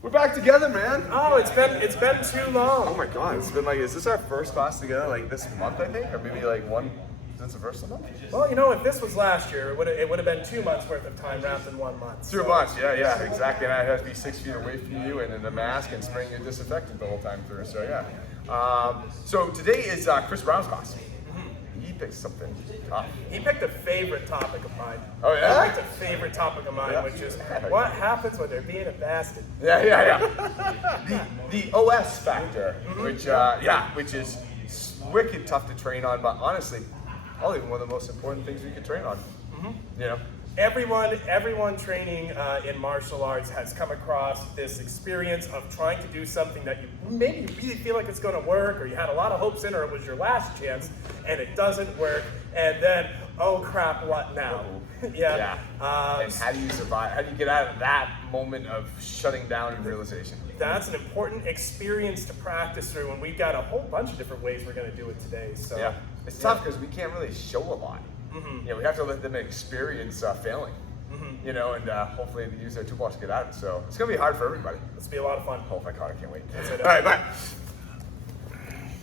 We're back together, man. Oh, it's been too long. Oh my God, it's been like, is this our first class together like this month, I think? Or maybe like one, since the first month? Well, you know, if this was last year, it would have been 2 months worth of time wrapped in 1 month. 2 months, yeah, exactly. And I have to be 6 feet away from you and in a mask and spraying you disinfectant the whole time through, so yeah. So today is Chris Brown's class. He picked something tough. He picked a favorite topic of mine. Oh, yeah? He picked a favorite topic of mine, Yeah. which is what happens when they're being a bastard. Yeah. the OS factor, which is wicked tough to train on, but honestly, probably one of the most important things we could train on. You know? Everyone training in martial arts has come across this experience of trying to do something that you maybe really feel like it's going to work, or you had a lot of hopes in, or it was your last chance, and it doesn't work, and then, oh crap, what now? And how do you survive? How do you get out of that moment of shutting down and realization? That's an important experience to practice through, and we've got a whole bunch of different ways we're going to do it today. So yeah, it's tough because we can't really show a lot. You know, we have to let them experience failing. You know, and hopefully they use their toolbox to get out of it. So it's gonna be hard for everybody. It's gonna be a lot of fun. Oh my God, I can't wait. That's it. All right, bye.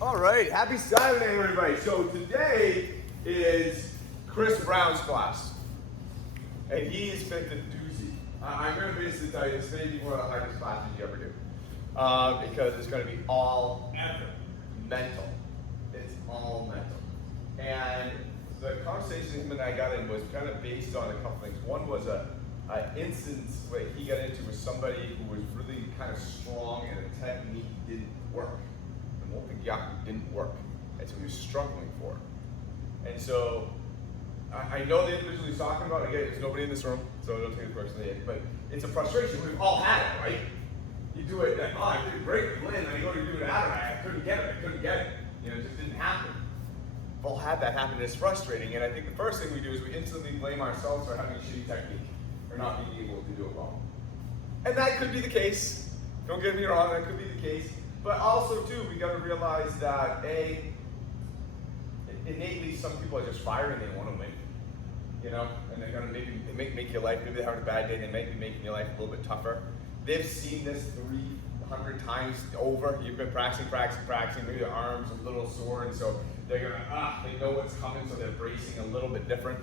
All right, happy Saturday, everybody. So today is Chris Brown's class, and he's picked a doozy. I'm gonna basically tell you this may be one of the hardest classes you ever do, because it's gonna be all mental. It's all mental, and the conversation him and I got in was kind of based on a couple things. One was an instance where he got into with somebody who was really kind of strong and a technique didn't work. The Multi-Gyaku didn't work, and so he was struggling for it. And so I know the individual he's talking about, again, there's nobody in this room, so don't take it personally, but it's a frustration. We've all had it, right? You do it, like, oh, I did great with Lynn, I go to do it out, I couldn't get it. You know, it just didn't happen. We've all had that happen, it's frustrating, and I think the first thing we do is we instantly blame ourselves for having a shitty technique, or not being able to do it well. And that could be the case, don't get me wrong, that could be the case, but also too, we gotta realize that innately some people are just firing, they wanna win, you know, and they're gonna maybe make your life, maybe they're having a bad day, they might be making your life a little bit tougher. They've seen this 300 times over, you've been practicing, maybe their arm's a little sore, and so they're gonna, they know what's coming, so they're bracing a little bit different,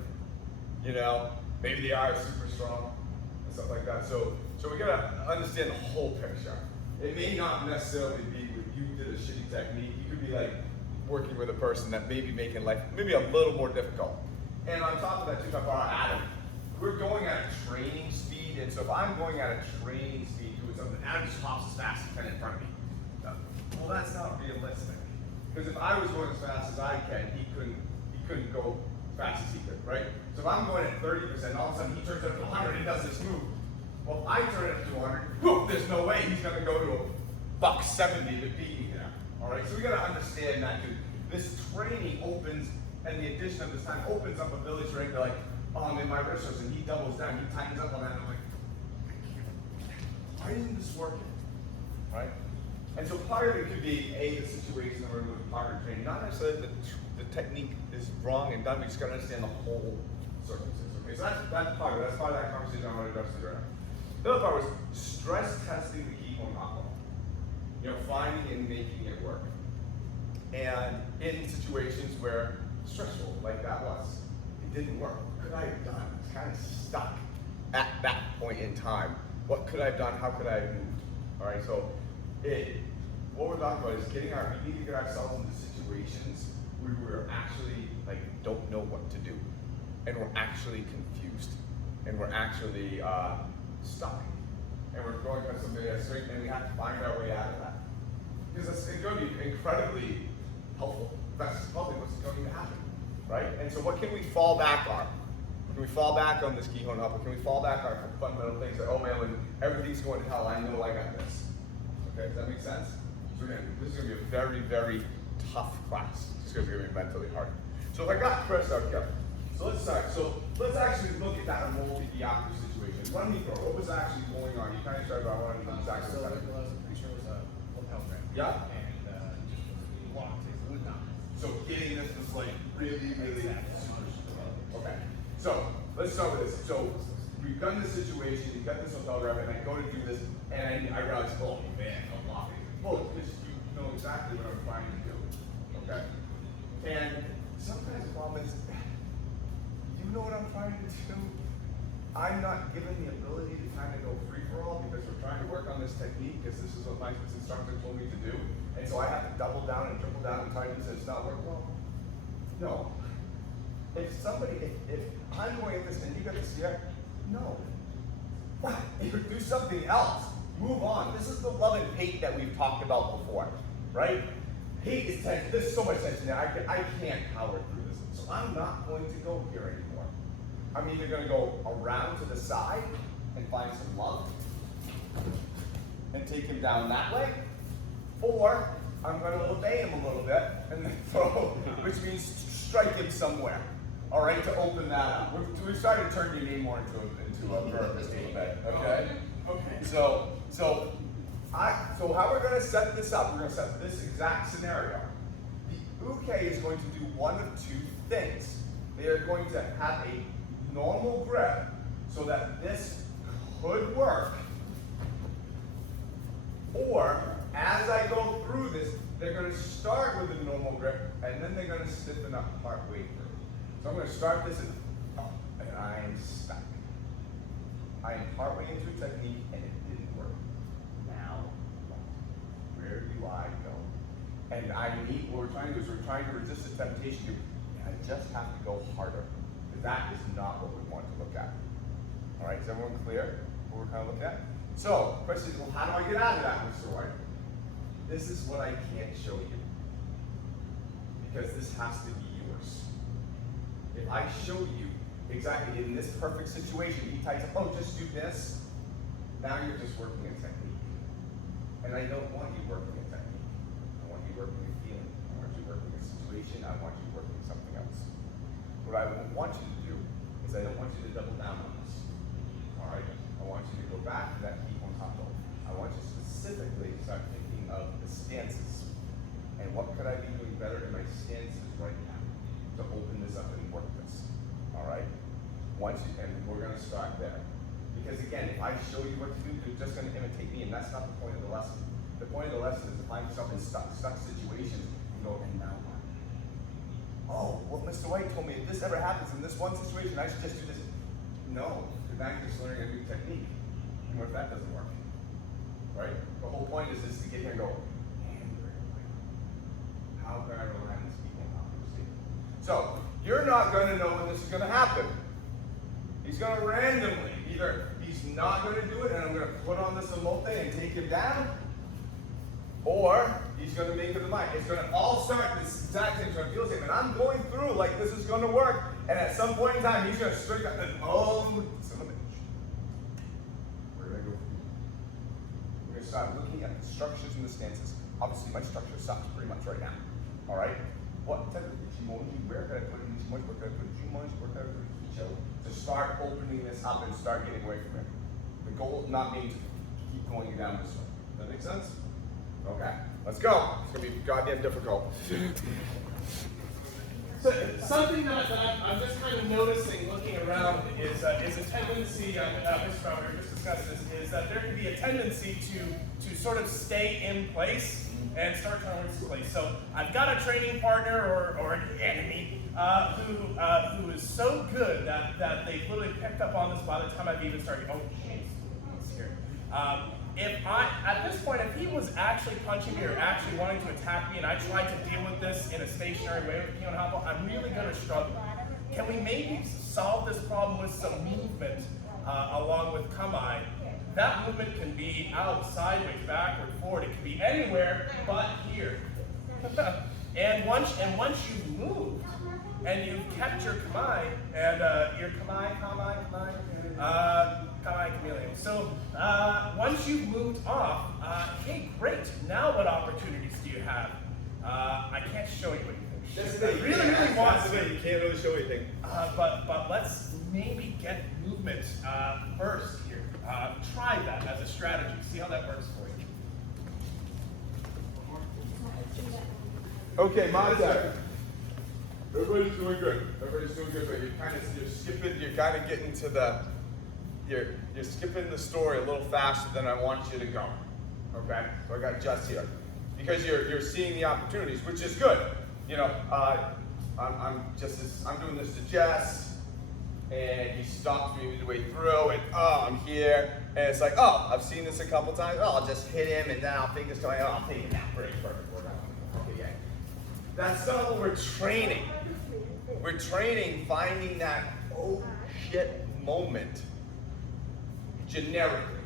you know? Maybe they are super strong, and stuff like that. So we gotta understand the whole picture. It may not necessarily be with you did a shitty technique. You could be like working with a person that may be making life maybe a little more difficult. And on top of that too, if I borrow Adam, we're going at a training speed, and so if I'm going at a training speed doing something, Adam just hops as fast as he can in front of me. Well, that's not realistic. Because if I was going as fast as I can, he couldn't go as fast as he could, right? So if I'm going at 30%, all of a sudden he turns it up to 100 and does this move. Well, if I turn it up to 100, whoop, there's no way he's gonna go to $170 to beat me there. All right, so we gotta understand that too. This training opens, and the addition of this time opens up ability strength. They're like, oh, I'm in my wrist, and he doubles down, he tightens up on that, and I'm like, why isn't this working, right? And so part of it could be, the situation that we're in with partner training. Not necessarily the technique is wrong and done, we just gotta understand the whole circumstance. Okay, so that's part of it. That's part of that conversation I want to address right now. The other part was stress testing the Kihon Happo. You know, finding and making it work. And in situations where stressful, like that was, it didn't work. What could I have done? I was kind of stuck at that point in time. What could I have done? How could I have moved? All right, so what we're talking about is we need to get ourselves into situations where we're actually don't know what to do, and we're actually confused, and we're actually stuck, and we're going by something that's straight, and we have to find our way out of that, because it's going to be incredibly helpful. That's probably what's going to happen, right? And so, what can we fall back on? Can we fall back on this Kihon Happo? Can we fall back on fundamental things that, oh man, when everything's going to hell, I know I got this. Okay, does that make sense? So again, this is going to be a very, very tough class. It's going to be mentally hard. So if I got Chris out here, so let's start. So let's actually look at that Multi-Gyaku situation. Run me through what was actually going on. You kind of started by wanting to exactly. So it was pretty sure it was a lapel grip. Yeah. And just locked his wood down. So getting this was like really, really super. Okay. So let's start with this. So we've done this situation, you've got this hotel grab, and I go to do this, and I realize, oh man, I'm laughing. Well, because you know exactly what I'm trying to do, okay? And sometimes the problem is, you know what I'm trying to do? I'm not given the ability to kind of go free for all because we're trying to work on this technique because this is what my instructor told me to do. And so I have to double down and triple down and try to do this. It's not working well. No. If I'm going at this and you get this here, no. Do something else. Move on. This is the love and hate that we've talked about before, right? Hate is tension. There's so much tension there. I can't power through this. So I'm not going to go here anymore. I'm either going to go around to the side and find some love and take him down that way, or I'm going to obey him a little bit and then throw, which means strike him somewhere. All right, to open that up. We've started to turn your name more into a verb a little bit. Okay. Okay. So how we're going to set this up? We're going to set this exact scenario. The uke is going to do one of two things. They are going to have a normal grip so that this could work, or as I go through this, they're going to start with a normal grip and then they're going to stiffen up partway through. So I'm going to start this and I'm stuck. I am partway into a technique and it didn't work. Now, where do I go? And what we're trying to do is we're trying to resist the temptation. I just have to go harder. That is not what we want to look at. All right, is everyone clear what we're kind of looking at? So, question is, well, how do I get out of that, Mr. White? This is what I can't show you. Because this has to be yours. If I show you exactly in this perfect situation, he types, oh, just do this, now you're just working a technique. And I don't want you working a technique. I want you working a feeling. I want you working a situation. I want you working something else. What I want you to do is I don't want you to double down on this. All right? I want you to go back to that keep on top of. I want you specifically to start thinking of the stances. And what could I be doing better in my stances right now to open this up and work this? All right? And we're going to start there. Because again, if I show you what to do, you're just going to imitate me, and that's not the point of the lesson. The point of the lesson is to find yourself in stuck situations and go, and now what? Oh, well, Mr. White told me if this ever happens in this one situation, I should just do this. No, because now you're just learning a new technique. And what if that doesn't work? Right? The whole point is to get here and go, how can I rely on these people and accuracy? So, you're not going to know when this is going to happen. He's going to randomly, either he's not going to do it and I'm going to put on this emote and take him down, or he's going to make it the mind. It's going to all start this exact thing. It's going to feel the same. And I'm going through like this is going to work. And at some point in time, he's going to strike up and oh, son of a bitch. Where did I go from here? We're going to start looking at the structures and the stances. Obviously, my structure sucks pretty much right now. All right? What type of Ichimoji? Where can I put an Ichimoji? Where can I put a Jumonji? Where can I put a Ichicho? To start opening this up and start getting away from it. The goal not being to keep going down this way. Does that make sense? Okay, let's go. It's gonna be goddamn difficult. So something that I'm just kind of noticing looking around is a tendency, Mr. Robert just discussed this, is that there can be a tendency to sort of stay in place and start to learn this place. So I've got a training partner or an enemy who is so good that they've literally picked up on this by the time I've even started. Oh, jeez, I'm scared. At this point, if he was actually punching me or actually wanting to attack me and I tried to deal with this in a stationary way with Kion Happo, I'm really going to struggle. Can we maybe solve this problem with some movement along with Kamae? That movement can be out, sideways, backward, forward. It can be anywhere but here. and once you've moved and you've kept your Kamae and your Kamae, chameleon. So once you've moved off, hey, great. Now what opportunities do you have? I can't show you anything. I really want to. You can't really show anything. But let's maybe get movement first here. Try that as a strategy. See how that works for you. Okay, Monte. Everybody's doing good. Everybody's doing good, but you're skipping. You're kind of getting to the you're skipping the story a little faster than I want you to go. Okay, so I got Jess here because you're seeing the opportunities, which is good. You know, I'm doing this to Jess, and he stops me midway through, and oh, I'm here, and it's like, oh, I've seen this a couple times. Oh, I'll just hit him, and then I'll think it's going. Oh, I'll take it now. Great, perfect. We're done. Okay, yeah. That's not what we're training. We're training finding that oh shit moment generically,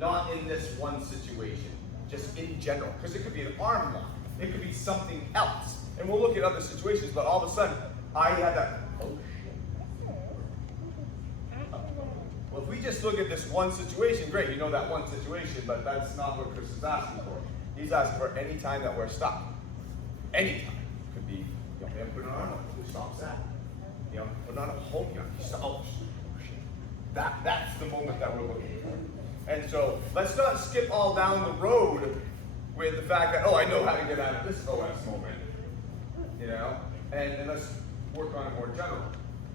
not in this one situation, just in general. Because it could be an arm lock, it could be something else. And we'll look at other situations, but all of a sudden, I had that, oh shit. Well, if we just look at this one situation, great, you know that one situation, but that's not what Chris is asking for. He's asking for any time that we're stuck. Anytime. Could be, you know, put an arm on, who stops that? You know, put on a home gun, oh shit. That's the moment that we're looking for. And so let's not skip all down the road with the fact that, oh, I know how to get out of this OS moment. You know? And let's work on it more general.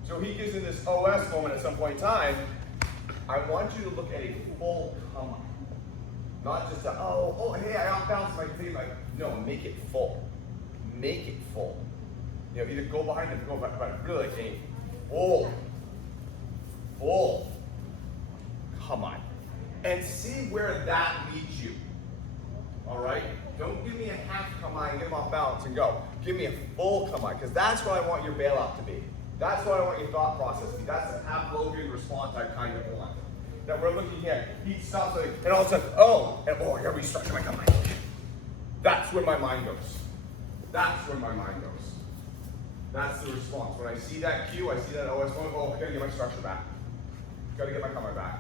So he gives in this OS moment at some point in time. I want you to look at a full come up. Not just a, oh, hey, I outbounced my thing. Like, no, make it full. Make it full. You know, either go behind it or go back, but really like a full come on. And see where that leads you. All right? Don't give me a half come on and get him off balance and go. Give me a full come on, because that's what I want your bailout to be. That's what I want your thought process to be. That's the Pavlovian response I kind of want. That we're looking here. He stops like, and all of a sudden, oh, I gotta restructure my come on. That's where my mind goes. That's where my mind goes. That's the response. When I see that cue, I see that OS moment, oh, I gotta get my structure back. Gotta get my come on back.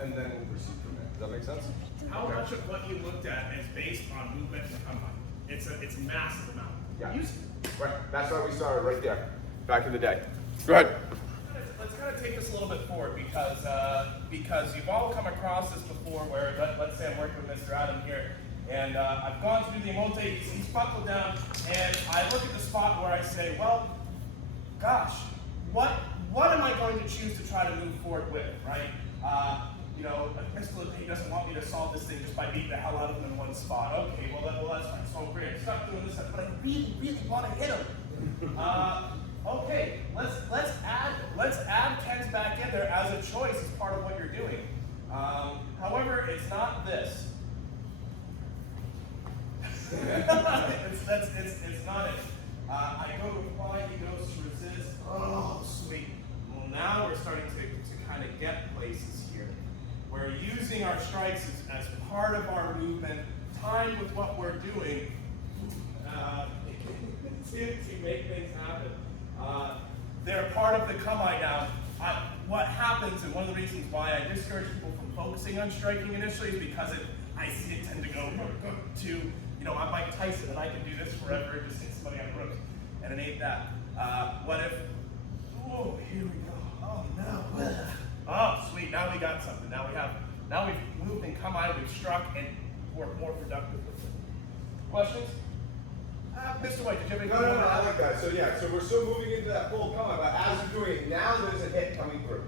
And then we'll proceed from there. Does that make sense? How much of what you looked at is based on movement and come on? It's a massive amount. Yeah. Right. That's why we started right there, back in the day. Go ahead. Let's kind of take this a little bit forward because you've all come across this before where, let's say I'm working with Mr. Adam here, and I've gone through the emote, he's buckled down, and I look at the spot where I say, well, gosh, what am I going to choose to try to move forward with, right? You know, Mr. Lepine doesn't want me to solve this thing just by beating the hell out of him in one spot. Okay, well that's fine. So great. Stop doing this, but I really, really want to hit him. Okay, let's add Ken's back in there as a choice as part of what you're doing. However, it's not this. it's not it. I go to apply, he goes to resist. Oh, sweet. Well, now we're starting to kind of get places here. We're using our strikes as part of our movement, timed with what we're doing to make things happen. They're part of the come-I now. What happens, and one of the reasons why I discourage people from focusing on striking initially is because I see it tend to go to, you know, I'm Mike Tyson and I can do this forever and just hit somebody on the ropes. And it ain't that. What if, oh, here we go. Oh, no. Oh, sweet, now we got something. Now we've moved and come out, we've struck, and we're more productive with it. Questions? Mr. White, did you have anything? No, I like that. So yeah, so we're still moving into that full come on, but as you're doing it, now there's a hit coming through.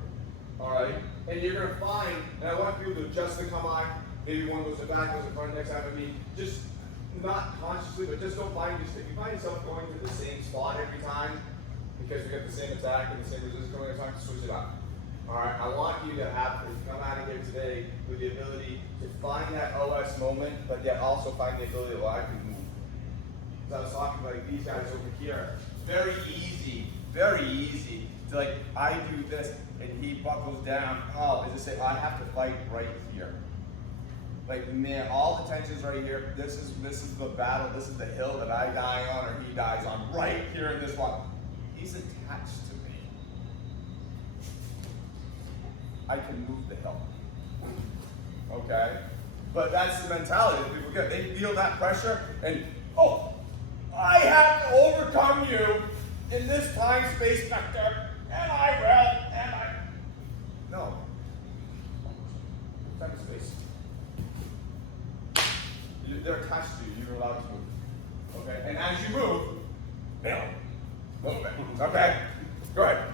All right? And you're gonna find, and I want people to adjust the come on, maybe one goes to back, goes to front, next time would be just not consciously, but just don't find yourself. If you find yourself going to the same spot every time, because you got the same attack and the same resistance going every time, switch it up. Alright, I want you to have, to come out of here today with the ability to find that OS moment, but yet also find the ability to I can move. Because I was talking about like these guys over here. Very easy to like, I do this and he buckles down. Oh, and just say, I have to fight right here. Like, man, all the tension's right here. This is the battle, this is the hill that I die on or he dies on, right here in this one. He's attached to me. I can move the hill. Okay? But that's the mentality that people get. They feel that pressure and, oh, I have to overcome you in this time space vector, and I will, and I. No. Time space. They're attached to you, you're allowed to move. Okay? And as you move, move it. Okay? Go ahead.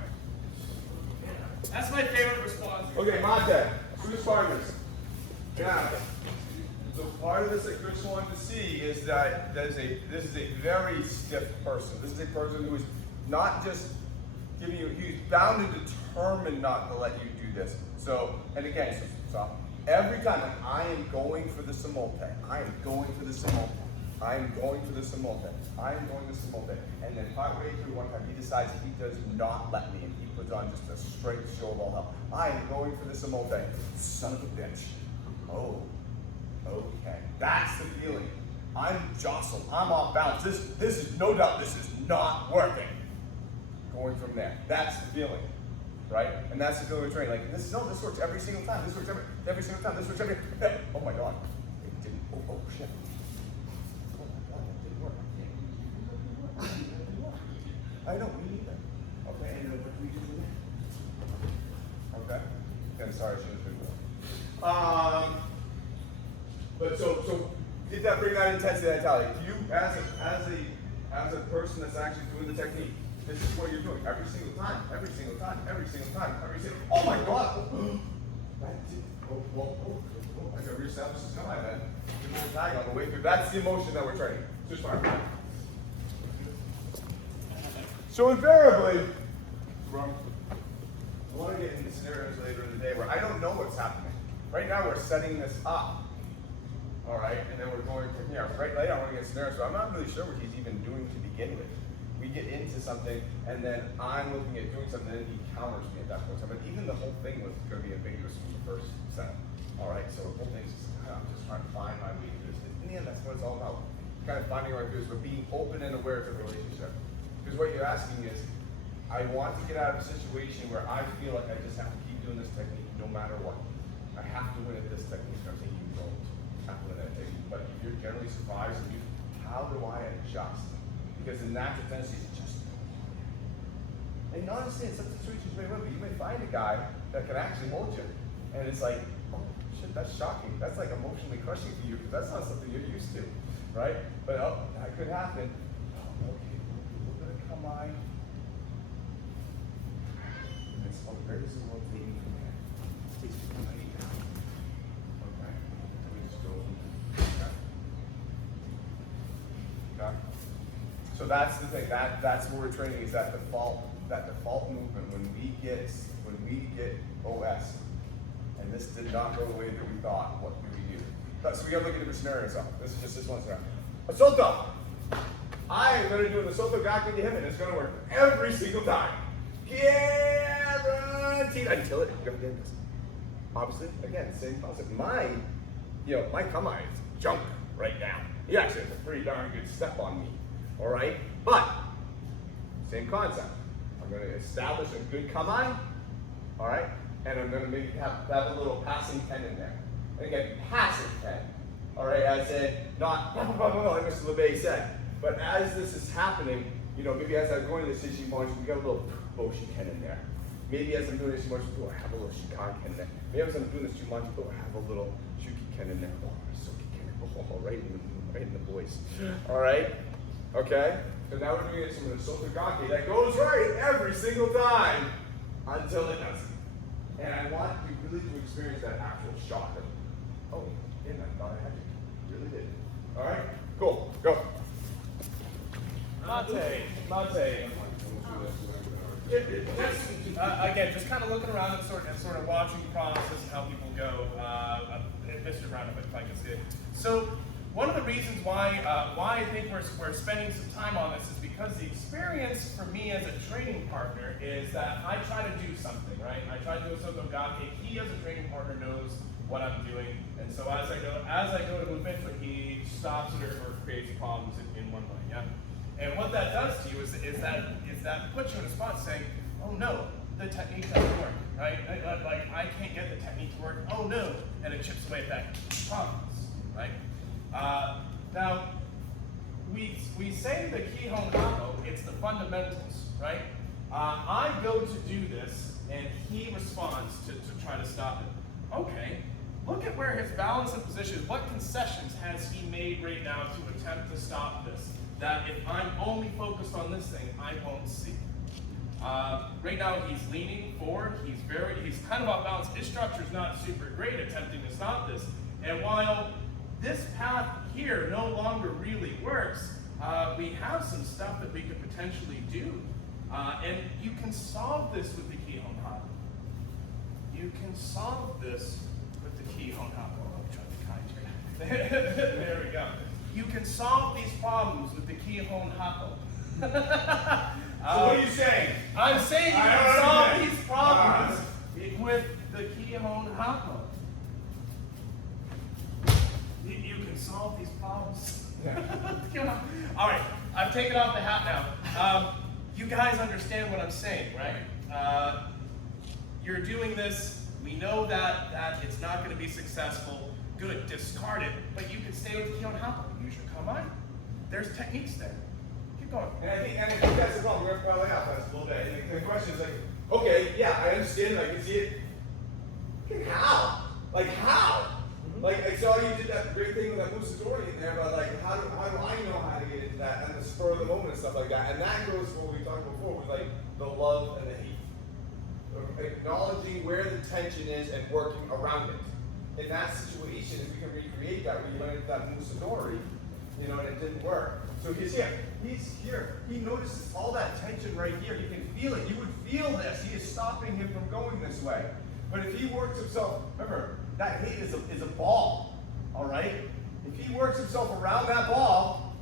That's my favorite response Okay, Monte, Swiss partners. Now, so part of this that Chris wanted to see is that this is a very stiff person. This is a person who is not just giving you, he's bound and determined not to let you do this. So, and again, so every time like, I am going for the Samolte, I am going for the Samolte, I am going for the Samolte, I am going to Samolte, and then partway through one time he decides he does not let me, and he puts on just a straight show of all hell. I am going for the Samolte, son of a bitch. Oh, okay, that's the feeling. I'm jostled, I'm off balance. This is no doubt, this is not working. Going from there, that's the feeling, right? And that's the feeling we're training. Like this works every single time. This works every single time. This works every. Oh my God, it didn't. Oh shit. Oh my God, that didn't work. I know we need that. Okay, and what do we do with it? Okay. I'm sorry, I should have been. But so did that bring that intensity, that mentality? Do you, as a person that's actually doing the technique, this is what you're doing every single time, every single time, every single time, every single. Oh my God! I gotta reestablish this guy, man. Give me a tag on the way through. That's the emotion that we're training. Just fine. So invariably, I want to get into scenarios later in the day where I don't know what's happening. Right now we're setting this up. All right, and then we're going from here. Right later I want to get scenarios, so I'm not really sure what he's even doing to begin with. We get into something, and then I'm looking at doing something, and he counters me at that point. But even the whole thing was going to be ambiguous from the first set. All right, so the whole thing's just, I'm just trying to find my way through this. In the end, that's what it's all about. Kind of finding our way through this, but being open and aware to the relationship. Because what you're asking is, I want to get out of a situation where I feel like I just have to keep doing this technique no matter what. I have to win at this technique. I'm saying you don't have to win at that technique. But if you're generally surprised, how do I adjust? Because the natural tendency is just. And honestly, in some situations, you may find a guy that can actually hold you. And it's like, oh shit, that's shocking. That's like emotionally crushing for you because that's not something you're used to, right? But that could happen. Oh, okay, we're going to come by. And it's where does the world take me from there? It takes me right down. Okay. Let me just go. Okay. So that's the thing. That's what we're training is that default movement when we get OS, and this did not go the way that we thought. What do we do? So we got to look at different scenarios. This is just this one scenario. Assolto. I am going to do an assolto gaki to him, and it's going to work every single time. Guaranteed until it goes in. Obviously, again, same concept. My kamae is junk right now. He actually has a pretty darn good step on me. All right, but same concept. I'm going to establish a good kamae, all right, and I'm going to maybe have a little passing 10 in there. And again, passing 10, all right, as in not like Mr. LeBay said, but as this is happening, maybe as I'm going to this Ishimonji, we got a little Boshi 10 in there. Maybe as I'm doing this Ishimonji, I have a little Shikan 10 in there. Maybe as I'm doing this Jumanji, I have a little Shuki 10 in there. Oh, Soki 10, oh, right in the voice, all right. Okay? So now we're doing some of the Sotogaki that goes right every single time until it doesn't. And I want you really to experience that actual shock of, oh, yeah, I thought I had to. Really did. Alright? Cool. Go. Monte. Again, just kind of looking around and sort of watching the process and how people go. Mr. Brown, if I can see it. So, one of the reasons why I think we're spending some time on this is because the experience for me as a training partner is that I try to do something, right? I try to do a Sotogaki. He as a training partner knows what I'm doing, and so as I go to move into it, he stops it or creates problems in one way, yeah. And what that does to you is that puts you in a spot saying, oh no, the technique doesn't work, right? Like I can't get the technique to work. Oh no, and it chips away at that confidence, right? Now, we say the Kihon Hako, it's the fundamentals, right? I go to do this, and he responds to try to stop it. Okay, look at where his balance and position is. What concessions has he made right now to attempt to stop this? That if I'm only focused on this thing, I won't see. Right now he's leaning forward, he's kind of off balance. His structure's not super great attempting to stop this. And while this path here no longer really works, we have some stuff that we could potentially do. And you can solve this with the Kihon Hop. You can solve this with the Kihon Hop. Oh, I'm trying to be kind here. There we go. You can solve these problems with the Kihon Hop. So what are you saying? I'm saying you can solve these problems with the Kihon Hop. You can solve these problems. All right, I've taken off the hat now. You guys understand what I'm saying, right? You're doing this. We know that it's not going to be successful. Good, discard it. But you can stay with Kihon Hop. Use your Kamai. There's techniques there. Keep going. And I think that's the problem. We're going to probably out a little bit. And the question is like, okay, yeah, I understand. I can see it. How? Like how? Like I saw you did that great thing with that Musadori in there, but like how do I know how to get into that and the spur of the moment and stuff like that? And that goes to what we talked before with like the love and the hate. Acknowledging where the tension is and working around it. In that situation, if we can recreate that, we learned that Musadori, you know, and it didn't work. So he's here. He's here. He notices all that tension right here. He can feel it. You would feel this. He is stopping him from going this way. But if he works himself, remember, that hate is a ball, all right? If he works himself around that ball,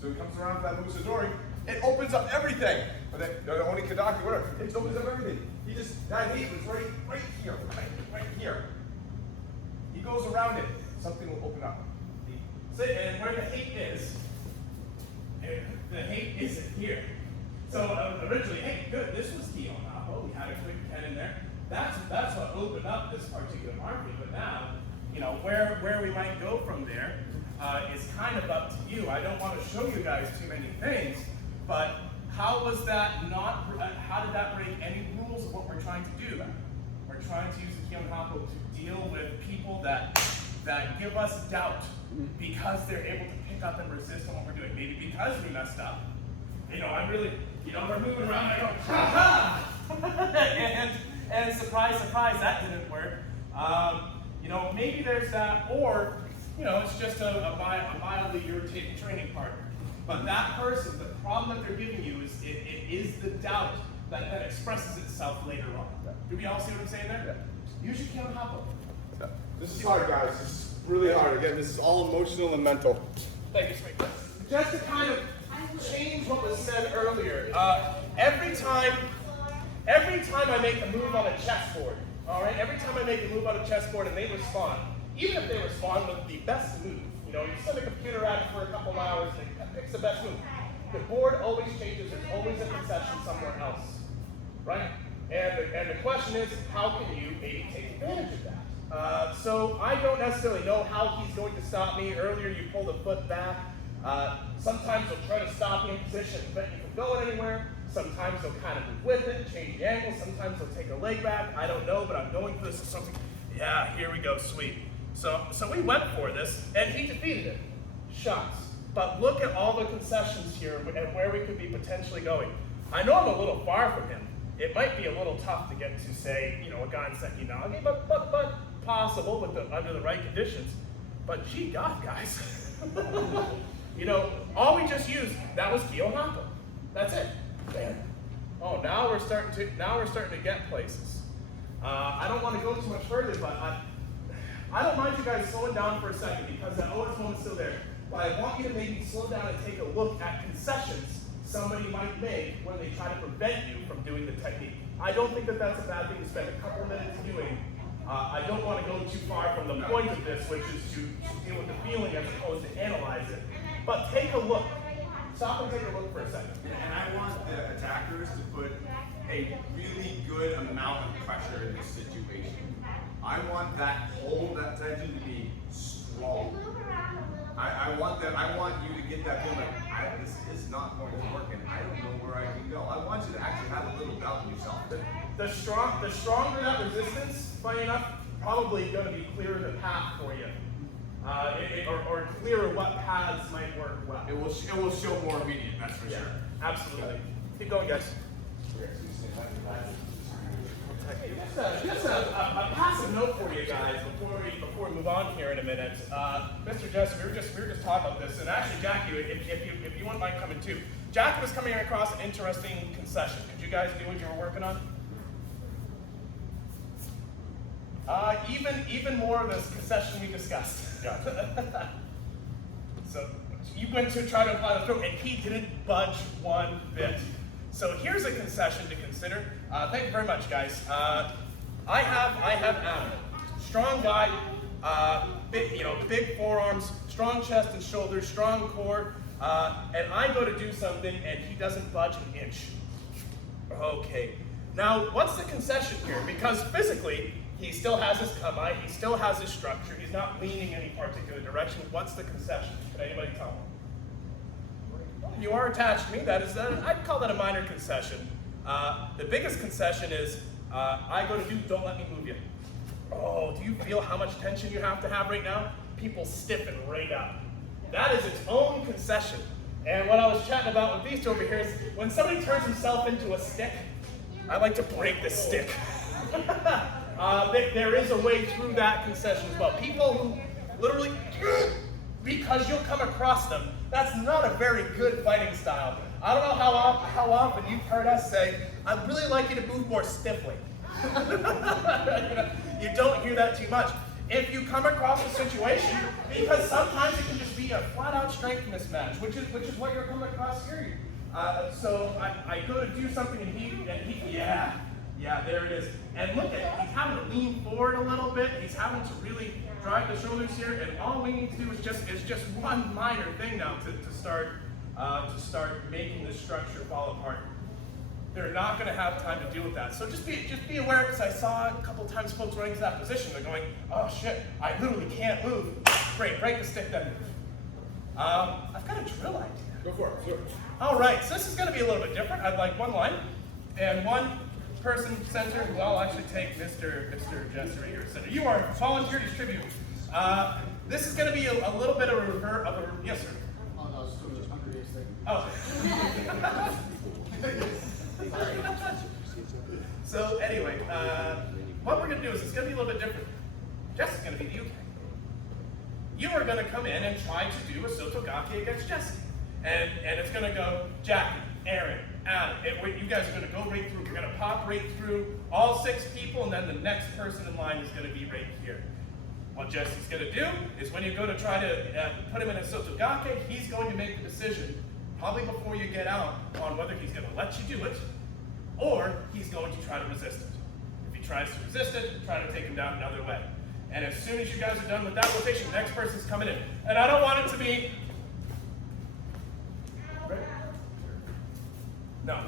so he comes around to that Musadori, it opens up everything. But then, the only Kadaki, whatever, it opens up everything. He just, that hate was right here, right here. He goes around it, something will open up. So, and where the hate is, the hate isn't here. So originally, hey, good, this was Kihon Hop. We had a quick pen in there. That's what opened up this particular market. But now, you know, where we might go from there is kind of up to you. I don't want to show you guys too many things, but how was that not? How did that break any rules of what we're trying to do? We're trying to use the Kihon Hop to deal with people that give us doubt because they're able to pick up and resist on what we're doing. Maybe because we messed up. You know, I'm really, you know, we're moving around. I go, ha ha, and surprise, surprise, that didn't work. You know, maybe there's that, or you know, it's just a mildly irritating training partner. But that person, the problem that they're giving you is it is the doubt that expresses itself later on. Do we all see what I'm saying there? Yeah. Use your Kihon Hop. This is hard, guys. This is really hard. Again, this is all emotional and mental. Thank you, sweet. Just to kind of change what was said earlier, every time I make a move on a chessboard, all right, every time I make a move on a chessboard and they respond, even if they respond with the best move, you know, you send a computer at it for a couple hours and it picks the best move. The board always changes. There's always a concession somewhere else, right? And the question is, how can you maybe take advantage of that? So I don't necessarily know how he's going to stop me. Earlier you pulled a foot back. Sometimes he'll try to stop you in position and prevent you from going anywhere. Sometimes he'll kind of move with it, change the angle. Sometimes he'll take a leg back. I don't know, but I'm going for this or something. Yeah, here we go, sweet. So we went for this, and he defeated it. Shots. But look at all the concessions here and where we could be potentially going. I know I'm a little far from him. It might be a little tough to get to, say, you know, a Ganseki Nage, but possible with under the right conditions. But gee God, guys. You know, all we just used, that was Kihon Hop. That's it. Bam. Oh, now we're starting to get places. I don't want to go too much further, but I don't mind you guys slowing down for a second because that OS moment's still there. But I want you to maybe slow down and take a look at concessions somebody might make when they try to prevent you from doing the technique. I don't think that that's a bad thing to spend a couple of minutes doing. I don't want to go too far from the point of this, which is to deal with the feeling as opposed to analyze it. But take a look. Stop and take a look for a second. And I want the attackers to put a really good amount of pressure in this situation. I want that hold, that tension to be strong. I want you to get that feeling like, this is not going to work and I don't know where I can go. I want you to actually have a little doubt in yourself. The stronger that resistance, funny enough, probably going to be clearer the path for you. Or clearer what paths might work well. It will show more immediate, that's for sure. Absolutely. Keep going, guys. Just a passive note for you guys before we move on here in a minute. Mr. Jesse, we were just talking about this, and actually, Jackie, if you wouldn't mind coming too. Jackie was coming across an interesting concession. Could you guys do what you were working on? Even more of this concession we discussed. So you went to try to apply the throw, and he didn't budge one bit. So here's a concession to consider. Thank you very much, guys. I have Adam, strong guy, big forearms, strong chest and shoulders, strong core, and I go to do something, and he doesn't budge an inch. Okay. Now, what's the concession here? Because physically, he still has his kama, he still has his structure, he's not leaning any particular direction. What's the concession? Can anybody tell me? Well, you are attached to me. I'd call that a minor concession. The biggest concession is, I go to do, don't let me move you. Oh, do you feel how much tension you have to have right now? People stiffen right up. That is its own concession. And what I was chatting about with these two over here is, when somebody turns himself into a stick, I like to break the stick. There is a way through that concession as well. People who literally, because you'll come across them, that's not a very good fighting style. I don't know how often you've heard us say, I'd really like you to move more stiffly. You don't hear that too much. If you come across a situation, because sometimes it can just be a flat-out strength mismatch, which is what you're coming across here. So I go to do something, and he, yeah, there it is. And look at it, he's having to lean forward a little bit. He's having to really drive the shoulders here, and all we need to do is just one minor thing now to start making the structure fall apart. They're not going to have time to deal with that. So just be aware, because I saw a couple times folks running to that position. They're going, oh shit, I literally can't move. Great, break the stick then. I've got a drill idea. Go for it. Sure. All right, so this is going to be a little bit different. I'd like one line and one person center who I'll actually take Mr. Jesse right here center. You are volunteer distributor. This is going to be a little bit of a yes, sir. Oh, no, it's too much previous thing. Oh. So anyway, what we're going to do is it's going to be a little bit different. Jess is going to be the UK. You are going to come in and try to do a Sotogake against Jesse. And it's going to go Jackie, Aaron, Adam. You guys are going to go right through. We're going to pop right through all 6 people, and then the next person in line is going to be right here. What Jesse's going to do is when you go to try to put him in a Sotogake, he's going to make the decision, probably before you get out, on whether he's going to let you do it, or he's going to try to resist it. If he tries to resist it, try to take him down another way. And as soon as you guys are done with that rotation, the next person's coming in. And I don't want it to be... No.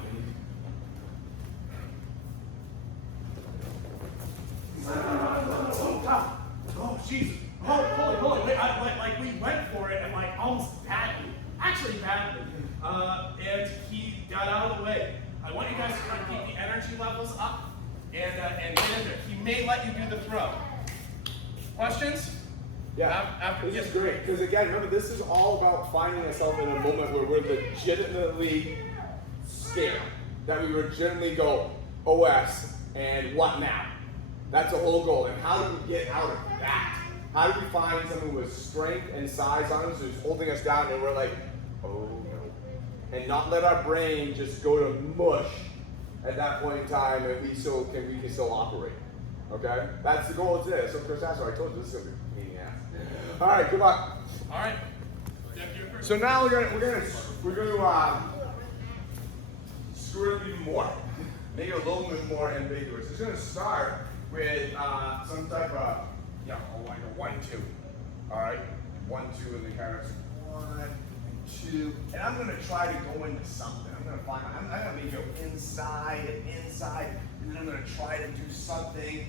Oh, Jesus. Hold it. Wait, we went for it and almost badly. Actually badly. And he got out of the way. I want you guys to try to keep the energy levels up and get in there. He may let you do the throw. Questions? Yeah, this is great, because again, remember, this is all about finding ourselves in a moment where we're legitimately scared. That we legitimately go, OS, and what now? That's the whole goal. And how do we get out of that? How do we find someone with strength and size on us who's holding us down and we're like, oh no. And not let our brain just go to mush at that point in time, and we can still operate. Okay? That's the goal today. So Chris asked, I told you this is gonna be a pain in the ass. All right, good luck. All right. So now we're gonna screw it up even more. Make it a little bit more ambiguous. It's gonna start with some type of, like a 1-2. All right, 1-2, and then kind of 1 and 2, and I'm gonna try to go into something. I'm gonna maybe go inside, and then I'm gonna try to do something,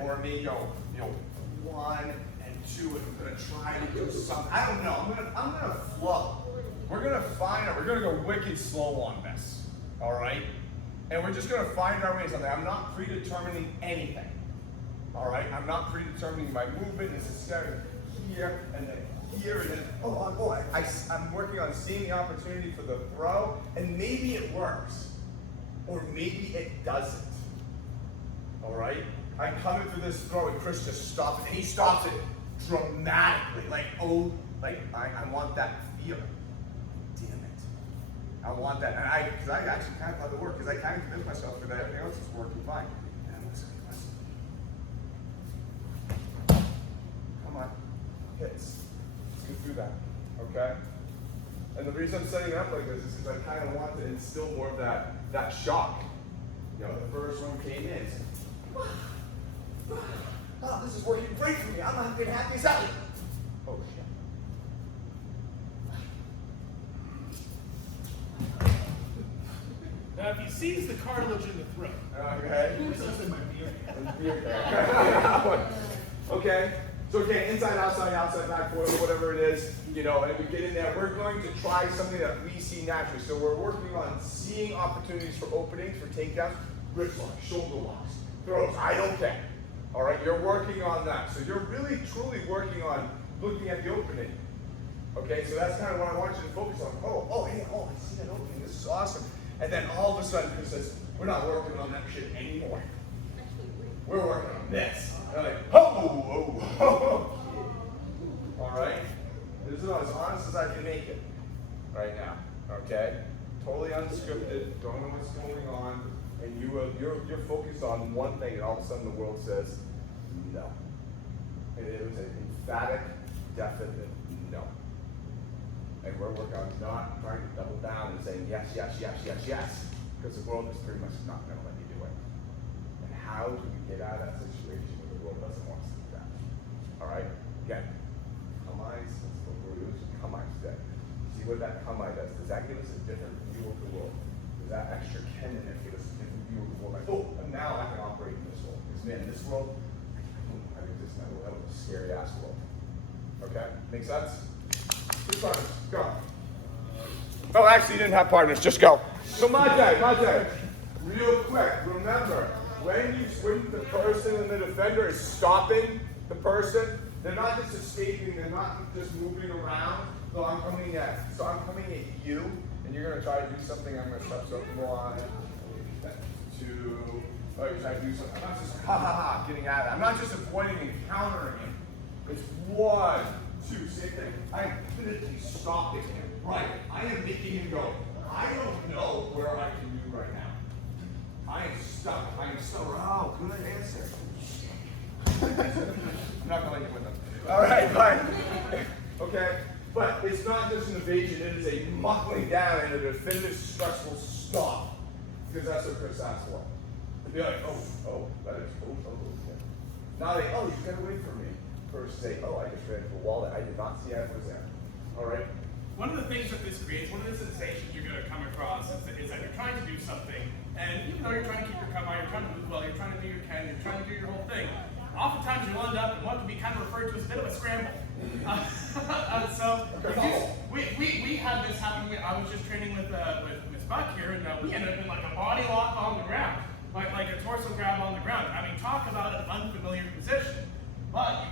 or maybe go, 1 and 2, and I'm gonna try to do something. I don't know. I'm gonna flow. We're gonna go wicked slow on this. All right, and we're just gonna find our way something. I'm not predetermining anything. All right, I'm not predetermining my movement. This is starting here and then here and then. I'm working on seeing the opportunity for the throw, and maybe it works. or maybe it doesn't. All right? I'm coming for this throw and Chris just stops it. He stops it dramatically. Like, oh, like I want that feeling. Damn it. I want that. And because I actually kind of thought it worked, because I kind of convinced myself that everything else is working fine. And I'm listening. Come on. Hits. Let's go through that. Okay? And the reason I'm setting it up like this is because I kind of want to instill more of that shock. You know, the first one came in. Oh, this is working great for me. I'm not getting happy as hell. Oh shit. Now, if he sees the cartilage in the throat. Okay. Okay. So again, inside, outside, back, forward, whatever it is, you know, and we get in there, we're going to try something that we see naturally. So we're working on seeing opportunities for openings, for takedowns, grip locks, shoulder locks, throws, I don't care. All right, you're working on that. So you're really, truly working on looking at the opening. Okay, so that's kind of what I want you to focus on. I see that opening, this is awesome. And then all of a sudden, Chris says, we're not working on that shit anymore. We're working on this. And I'm like, oh. All right? This is as honest as I can make it right now. Okay? Totally unscripted, don't know what's going on, and you're focused on one thing, and all of a sudden the world says no. And it was an emphatic, definite no. And we're working on not trying to double down and saying yes, because the world is pretty much not going to let you do it. And how do we get out of that situation where the world doesn't want us to do that? All right? Again, come eyes, that's what we're doing, come eyes today. See what that come eye does. Does that give us a different view of the world? Does that extra Ken in there give us a different view of the world? Like, oh, and now I can operate in this world. Because man, in this world, I exist in that world. That was a scary ass world. Okay? Make sense? Two partners, go. Oh, actually, you didn't have partners, just go. So Mate, real quick, remember, when the person and the defender is stopping the person, they're not just escaping, they're not just moving around. So I'm coming at you, and you're gonna try to do something. I'm gonna stop something one, two. Oh, you're trying to do something. I'm not just getting at it. I'm not just avoiding and countering him. It's 1, 2, same thing. I am physically stopping him. Right. I am making him go. I don't know where I can do right now. I am stuck. Oh, good answer. I'm not gonna let you win them. All right, fine. Okay, but it's not just an evasion, it is a muckling down and a definitive stressful stop. Because that's what Chris asked for. To be like, that is, yeah. Not like, you got away from me. First say, I just ran into a wall that I did not see I was there. All right? One of the things that this creates, one of the sensations you're going to come across is that you're trying to do something, and even though you're trying to keep your come out, you're trying to move well, you're trying to do your can, you're trying to do your whole thing, oftentimes you'll end up in what can be kind of referred to as a bit of a scramble. We had this happen. I was just training with Miss Buck here, and we ended up in like a body lock on the ground, like a torso grab on the ground. I mean, talk about an unfamiliar position. But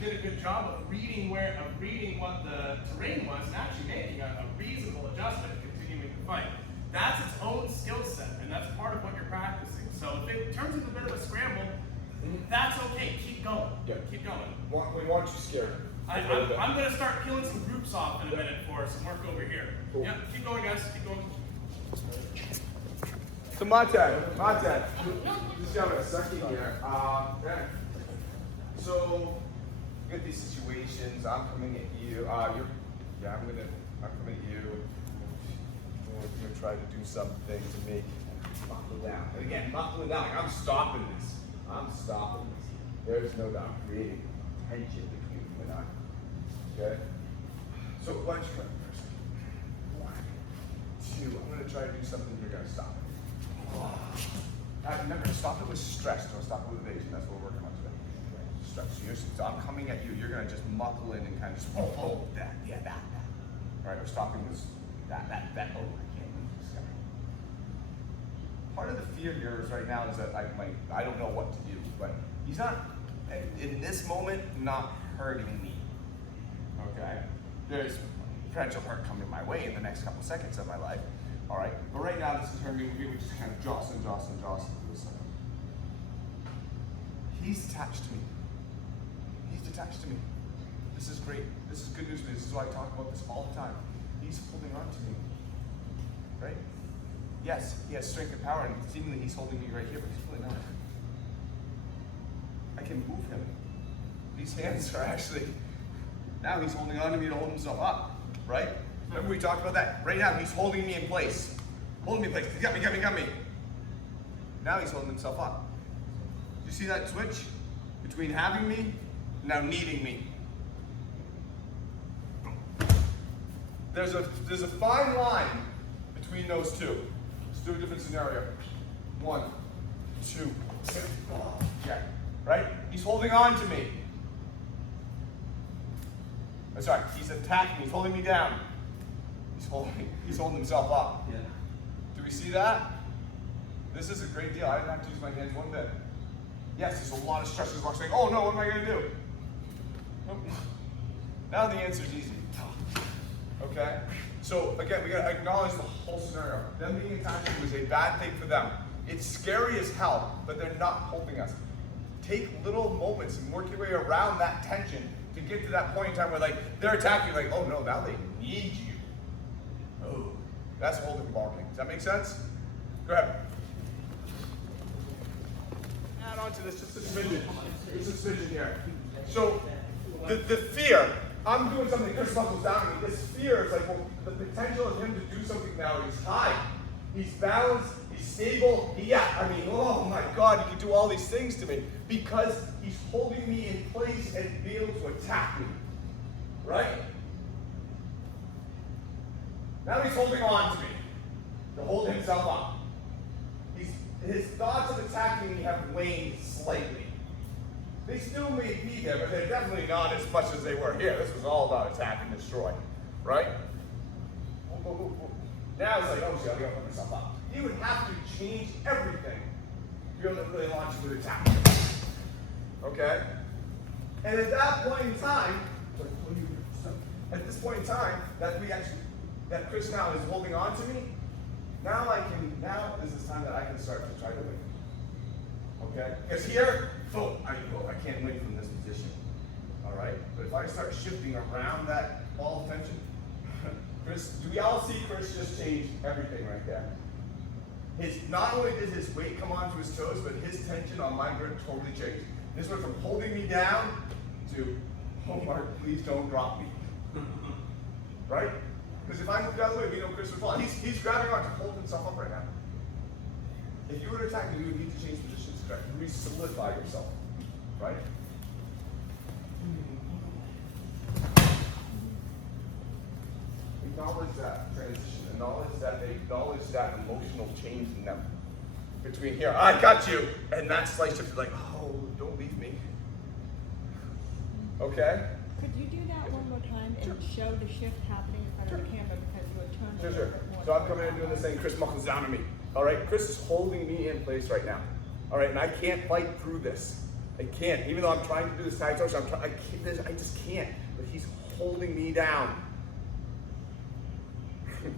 you did a good job of reading what the terrain was and actually making a reasonable adjustment and continuing the fight. That's its own skill set, and that's part of what you're practicing. So if it turns into a bit of a scramble, that's okay. Keep going. Yeah. Keep going. We want you scared. I'm going to start peeling some groups off in a minute for some work over here. Cool. Yeah, keep going, guys. Keep going. So Mate, just got a second here. So you get these situations. I'm coming at you. I'm coming at you. We're gonna try to do something to make buckle down. And again, buckling down. Like, I'm stopping this. There's no doubt creating tension between you and I. Okay. So lunge cut first. 1, 2. I'm gonna try to do something. You're gonna stop it. Remember, stop it with stress. Don't stop it with evasion. That's what we're working on today. Stress. So I'm coming at you. You're gonna just muckle in and kind of just that. All right, we're stopping this. That. I can't move this guy. Part of the fear here is right now is that I don't know what to do, but he's not in this moment not hurting me. Okay, there's potential hurt coming my way in the next couple seconds of my life, All right, but right now this is her moving. We just kind of jostle to the side. He's attached to me. He's attached to me. This is great. This is good news for me. This is why I talk about this all the time. He's holding on to me. Right? Yes, he has strength and power, and seemingly he's holding me right here, but he's really not. I can move him. These hands are actually, now he's holding on to me to hold himself up, right? Remember we talked about that? Right now he's holding me in place. Holding me in place. He got me. Now he's holding himself up. You see that switch? Between having me and now needing me. There's a fine line between those two. Let's do a different scenario. 1, 2, 3. Yeah. Right? He's holding on to me. That's right. He's attacking me. He's holding me down. He's holding himself up. Yeah. Do we see that? This is a great deal. I didn't have to use my hands one bit. Yes, there's a lot of stress. There's saying, oh no, what am I going to do? Now the answer is easy. Okay? So again, we got to acknowledge the whole scenario. Them being attached was a bad thing for them. It's scary as hell, but they're not holding us. Take little moments and work your way around that tension to get to that point in time where like they're attacking, like, oh no, now they need you. Oh, that's a whole different ballgame. Does that make sense? Go ahead. Add on to this just a smidgen. Just a smidgen here. So the fear, I'm doing something, Chris buckles down to me. This fear is like, well, the potential of him to do something now is high. He's balanced, he's stable. Oh my God, he can do all these things to me because he's holding me in place and be able to attack me. Right? Now he's holding on to me to hold himself up. His thoughts of attacking me have waned slightly. They still may be there, but they're definitely not as much as they were here. This was all about attack and destroy, right? Now it's like, oh shit, I gotta put myself up. He would have to change everything to be able to really launch into the attack. Okay? And at that point in time, that Chris now is holding on to me, now is this time that I can start to try to win. Okay? Because here, I can't win from this position. All right? But if I start shifting around that ball of tension, Chris, do we all see Chris just change everything right there? Not only did his weight come onto his toes, but his tension on my grip totally changed. This went from holding me down to, oh Mark, please don't drop me. Right? Because if I move the other way, we know Chris would fall. He's grabbing on to hold himself up right now. If you were to attack me, you would need to change positions to re-solidify yourself. Right? Acknowledge that transition. Acknowledge that emotional change in them. Between here, I got you, and that slice shift is like, oh, don't leave me. Okay? Could you do that one more time and show the shift happening in front of the camera because you had turned a Sure. little bit more. So I'm coming in and doing this thing. Chris buckles down to me. All right? Chris is holding me in place right now. All right? And I can't fight through this. I can't. Even though I'm trying to do the side torsion, I just can't. But he's holding me down.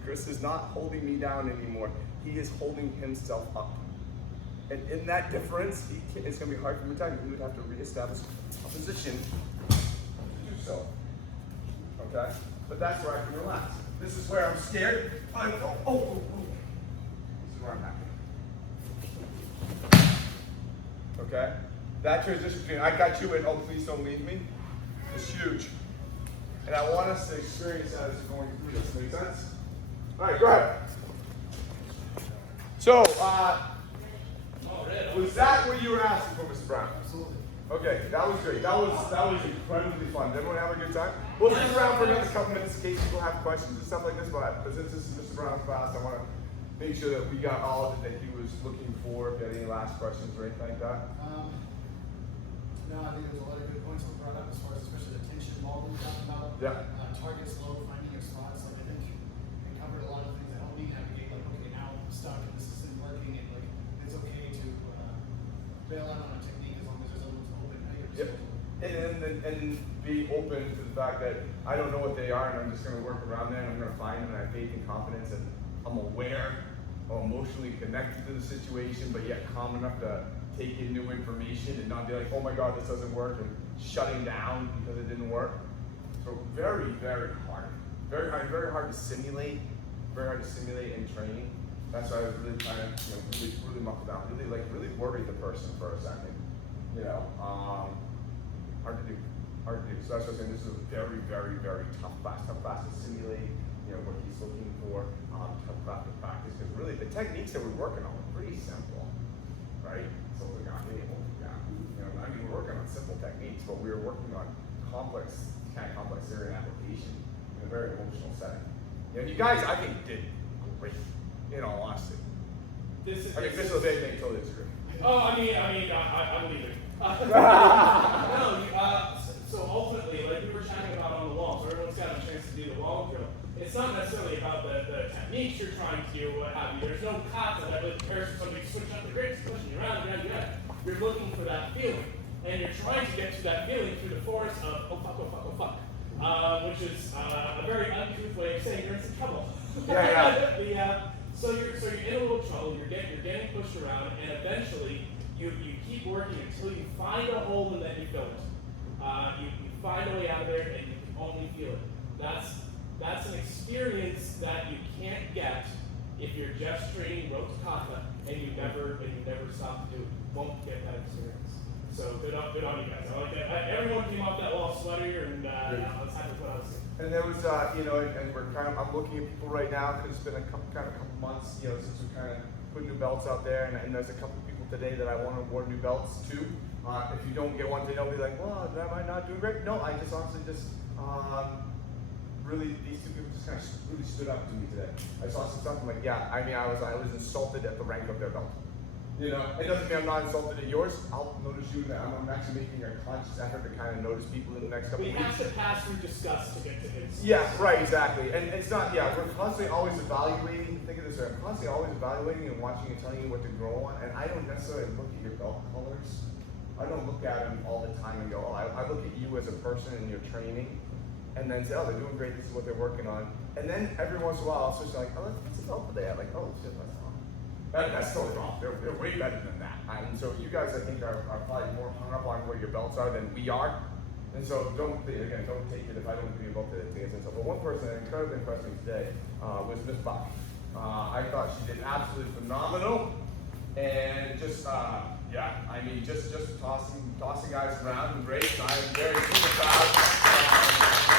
Chris is not holding me down anymore. He is holding himself up. And in that difference, it's going to be hard for him to attack. He would have to reestablish a position to do so. Okay? But that's where I can relax. This is where I'm scared. I go, oh. This is where I'm happy. Okay? That transition between I got you and oh, please don't leave me is huge. And I want us to experience that as we're going through this. Make sense? All right, go ahead. So, was that what you were asking for, Mr. Brown? Absolutely. Okay, that was great. That was incredibly fun. Did everyone have a good time? We'll stick around for another couple minutes in case people have questions and stuff like this, but since this is Mr. Brown's class, I want to make sure that we got all that he was looking for. If you had any last questions or anything like that. No, I think there's a lot of good points that were brought up as far as especially the tension model we talked about. Yeah. Targets low, finding your spots. Like I think we covered a lot of things that help me navigate. Like, okay, now I'm stuck and this isn't working, and like it's okay to bail out on a technique as long as there's always open at your Yep. disposal. And be open to the fact that I don't know what they are, and I'm just going to work around them. I'm going to find them, and I have faith and confidence, and I'm aware, I'm emotionally connected to the situation, but yet calm enough to take in new information and not be like, oh my God, this doesn't work, and shutting down because it didn't work. So very, very hard. Very hard to simulate. Very hard to simulate in training. That's why I was really trying to, really muckle down, really worry the person for a second. Hard to do. So that's what I'm saying. This is a very, very, very tough class to simulate, what he's looking for, tough class to practice. Because really, the techniques that we're working on are pretty simple, right? So we're not able, we're working on simple techniques, but we're working on complex theory and application in a very emotional setting. You guys, I think, did great. In all honesty. This is They totally disagree. Oh, I believe it. So ultimately, like we were chatting about on the wall, so everyone's got a chance to do the wall drill. It's not necessarily about the techniques you're trying to do, what have you. There's no concept that really compares to somebody switching up the grips, pushing you around. You're looking for that feeling. And you're trying to get to that feeling through the force of, oh fuck, which is a very uncouth way of saying you're in some trouble. So you're in a little trouble, you're getting pushed around, and eventually you keep working until you find a hole and then you fill it. You find a way out of there and you can only feel it. That's an experience that you can't get if you're just training rope to kata and you never stop to do it. You won't get that experience. So good on you guys. I like that. Everyone came off that wall sweatier, and let's have to put out. And there was, and we're I'm looking at people right now because it's been a couple months, since we kind of put new belts out there, and there's a couple people today that I want to award new belts to. If you don't get one, they'll be like, well, am I not doing great? No, I just honestly really, these two people just kind of really stood up to me today. I saw some stuff, I'm like, I was insulted at the rank of their belt. It doesn't mean I'm not insulted at yours. I'll notice you, and I'm actually making a conscious effort to kind of notice people in the next couple of weeks. We have to pass through disgust to get to his. Yeah, right, exactly. And it's not, we're constantly always evaluating. Think of this way, I'm constantly always evaluating and watching and telling you what to grow on. And I don't necessarily look at your belt colors. I don't look at them all the time and go, I look at you as a person and your training. And then say, they're doing great, this is what they're working on. And then every once in a while, I'll switch like, what's the belt today? I'm like, oh shit, that's wrong. That's totally wrong. They're way better than that. And so you guys, I think, are probably more hung up on where your belts are than we are. And so don't take it if I don't give you a belt to get into. But one person that incredibly impressed me today was Miss Buck. I thought she did absolutely phenomenal. And just tossing guys around and great. I'm very super proud.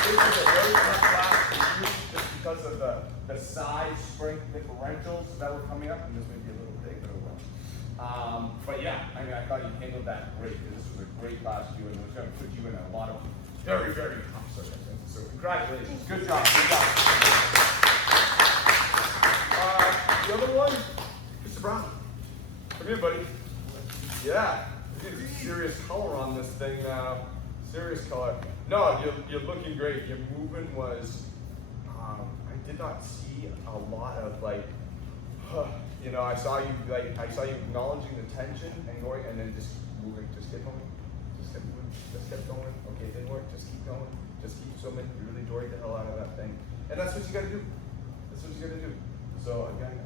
This is a very tough class to use just because of the side strength differentials that were coming up, and this may be a little big, but it will. I thought you handled that great. This was a great class for you, and it was going to put you in a lot of very, very tough circumstances. So congratulations. Good job. The other one, Mr. Brown. Come here, buddy. Yeah. There's serious color on this thing now. Serious color. No, you're looking great. Your movement was, I did not see a lot of I saw you acknowledging the tension and going, and then just moving, just kept moving, just kept going. Okay, it didn't work, just keep going, just keep swimming. You really enjoyed the hell out of that thing. And that's what you gotta do. So again,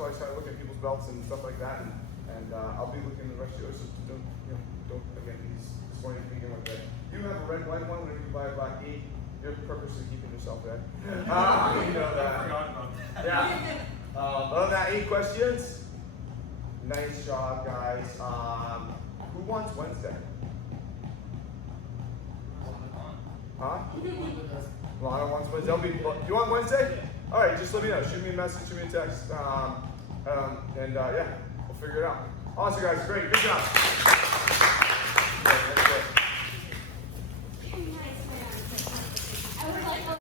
I started looking at people's belts and stuff like that, and I'll be looking at the rest of yours. So don't again, this morning to begin with. You have a red, white one. Whenever you buy a black 8, you're purposely keeping yourself there. You know that. Yeah. Other than that, 8 questions. Nice job, guys. Who wants Wednesday? Huh? Lana wants Wednesday. You want Wednesday? All right, just let me know. Shoot me a message, shoot me a text, we'll figure it out. Awesome, guys. Great. Good job.